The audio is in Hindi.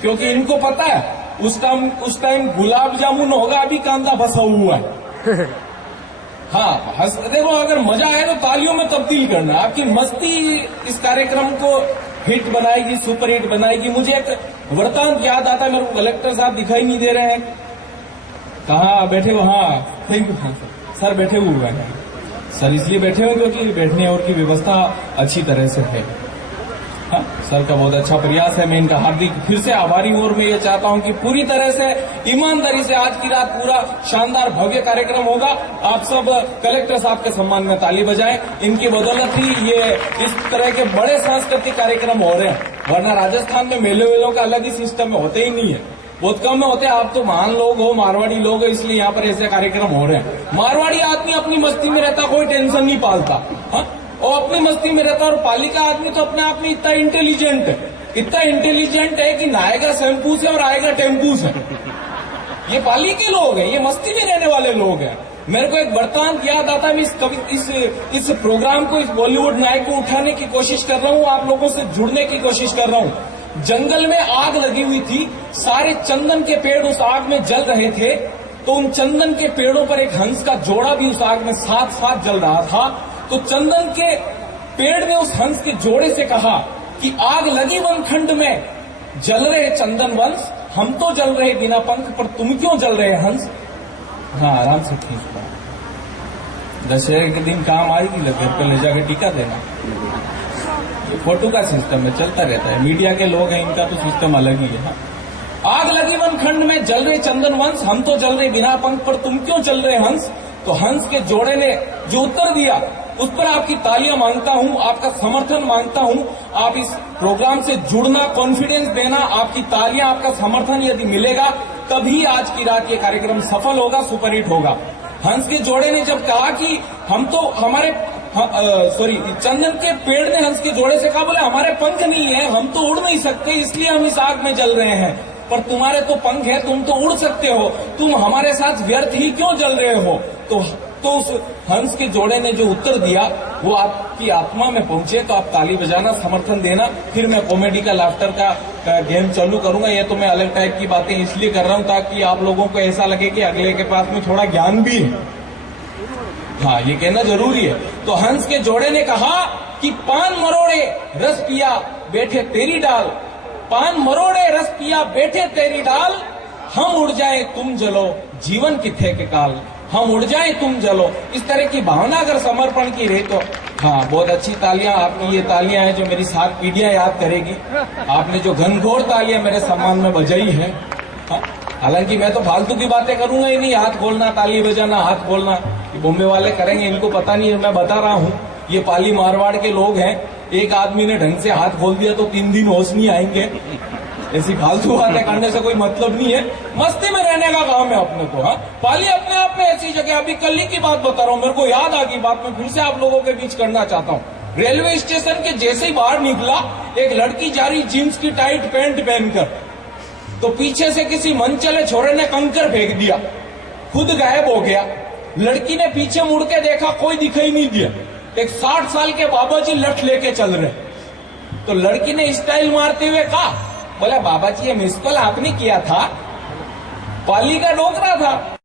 क्योंकि इनको पता है उस टाइम गुलाब जामुन होगा, अभी कांदा फंसा हुआ है। हाँ, देखो अगर मजा आए तो तालियों में तब्दील करना। आपकी मस्ती इस कार्यक्रम को हिट बनाएगी, सुपर हिट बनाएगी। मुझे एक वृतांत याद आता है, मेरे को कलेक्टर साहब दिखाई नहीं दे रहे हैं। कहाँ बैठे हो? हाँ, थैंक यू सर, बैठे हुए हैं सर। इसलिए बैठे हो क्योंकि बैठने और की व्यवस्था अच्छी तरह से है। हाँ, सर का बहुत अच्छा प्रयास है। मैं इनका हार्दिक फिर से आभारी हूं और मैं ये चाहता हूं कि पूरी तरह से ईमानदारी से आज की रात पूरा शानदार भव्य कार्यक्रम होगा। आप सब कलेक्टर साहब के सम्मान में ताली बजाएं। इनकी बदौलत ही ये इस तरह के बड़े सांस्कृतिक कार्यक्रम हो रहे हैं, वरना राजस्थान में मेले वेलों का अलग ही सिस्टम होते ही नहीं है, बहुत कम में होते हैं। आप तो महान लोग हो, मारवाड़ी लोग हो, इसलिए यहाँ पर ऐसे कार्यक्रम हो रहे हैं। मारवाड़ी आदमी अपनी मस्ती में रहता, कोई टेंशन नहीं पालता, हाँ, और अपनी मस्ती में रहता। और पालिका आदमी तो अपने आप में इतना इंटेलिजेंट है कि नहाएगा शैम्पू से और आएगा टेम्पू से। ये पाली के लोग हैं, ये मस्ती में रहने वाले लोग हैं। मेरे को एक वृतांत याद आता है। मैं इस प्रोग्राम को, इस बॉलीवुड नायक को उठाने की कोशिश कर रहा हूँ, आप लोगों से जुड़ने की कोशिश कर रहा हूँ। जंगल में आग लगी हुई थी, सारे चंदन के पेड़ उस आग में जल रहे थे, तो उन चंदन के पेड़ों पर एक हंस का जोड़ा भी उस आग में साथ साथ जल रहा था। तो चंदन के पेड़ ने उस हंस के जोड़े से कहा कि आग लगी वनखंड में, जल रहे चंदन वंश, हम तो जल रहे बिना पंख, पर तुम क्यों जल रहे हंस? हाँ, आराम से खींच पाओ। दशहरे के दिन काम आएगी, घर पर ले जाकर टीका देना। फोटो का सिस्टम है, चलता रहता है। मीडिया के लोग हैं, इनका तो सिस्टम अलग ही है। हाँ? आग लगी वनखंड में, जल रहे चंदन वंश, हम तो जल रहे बिना पंख, पर तुम क्यों जल रहे हंस? तो हंस के जोड़े ने जो उत्तर दिया, उस पर आपकी तालियां मांगता हूं, आपका समर्थन मांगता हूं। आप इस प्रोग्राम से जुड़ना, कॉन्फिडेंस देना, आपकी तालियां, आपका समर्थन यदि मिलेगा तभी आज की रात ये कार्यक्रम सफल होगा, सुपरहिट होगा। हंस के जोड़े ने जब कहा कि हम तो चंदन के पेड़ ने हंस के जोड़े से कहा, बोले हमारे पंख नहीं है, हम तो उड़ नहीं सकते, इसलिए हम इस आग में जल रहे हैं। पर तुम्हारे तो पंख है, तुम तो उड़ सकते हो, तुम हमारे साथ व्यर्थ ही क्यों जल रहे हो? तो उस हंस के जोड़े ने जो उत्तर दिया वो आपकी आत्मा में पहुंचे, तो आप ताली बजाना, समर्थन देना। फिर मैं कॉमेडी का, लाफ्टर का गेम चालू करूंगा। ये तो मैं अलग टाइप की बातें इसलिए कर रहा हूं ताकि आप लोगों को ऐसा लगे कि अगले के पास में थोड़ा ज्ञान भी है। हाँ, ये कहना जरूरी है। तो हंस के जोड़े ने कहा कि पान मरोड़े रस पिया बैठे तेरी डाल, पान मरोड़े रस पिया बैठे तेरी डाल, हम उड़ जाए तुम जलो जीवन किथे के काल, हम उड़ जाए तुम जलो। इस तरह की भावना अगर समर्पण की रही तो हाँ, बहुत अच्छी तालियां। आपकी ये तालियां हैं जो मेरी 7 पीढ़ियां याद करेगी। आपने जो घनघोर तालियां मेरे सम्मान में बजाई है। हाँ, हालांकि मैं तो फालतू की बातें करूंगा ही नहीं, हाथ खोलना, ताली बजाना, हाथ खोलना, ये बॉम्बे वाले करेंगे, इनको पता नहीं है। मैं बता रहा हूँ, ये पाली मारवाड़ के लोग हैं। एक आदमी ने ढंग से हाथ खोल दिया तो 3 दिन होश नहीं आएंगे। ऐसी फालतू बातें करने से कोई मतलब नहीं है, मस्ती में रहने का काम है अपने को। हाँ, पाली अपने आप में ऐसी जगह, अभी कल ही की बात बता रहा हूँ, मेरे को याद आ गई बात, मैं फिर से आप लोगों के बीच करना चाहता हूँ। रेलवे स्टेशन के जैसे ही बाहर निकला, एक लड़की जा रही जींस की टाइट पैंट पहनकर, तो पीछे से किसी मनचले छोरे ने कंकर फेंक दिया, खुद गायब हो गया। लड़की ने पीछे मुड़ के देखा, कोई दिखाई नहीं दिया। एक 60 साल के बाबा जी लठ लेके चल रहे, तो लड़की ने स्टाइल मारते हुए कहा, बोला बाबा जी ये मिस कॉल आपने किया था, पाली का डोकरा था।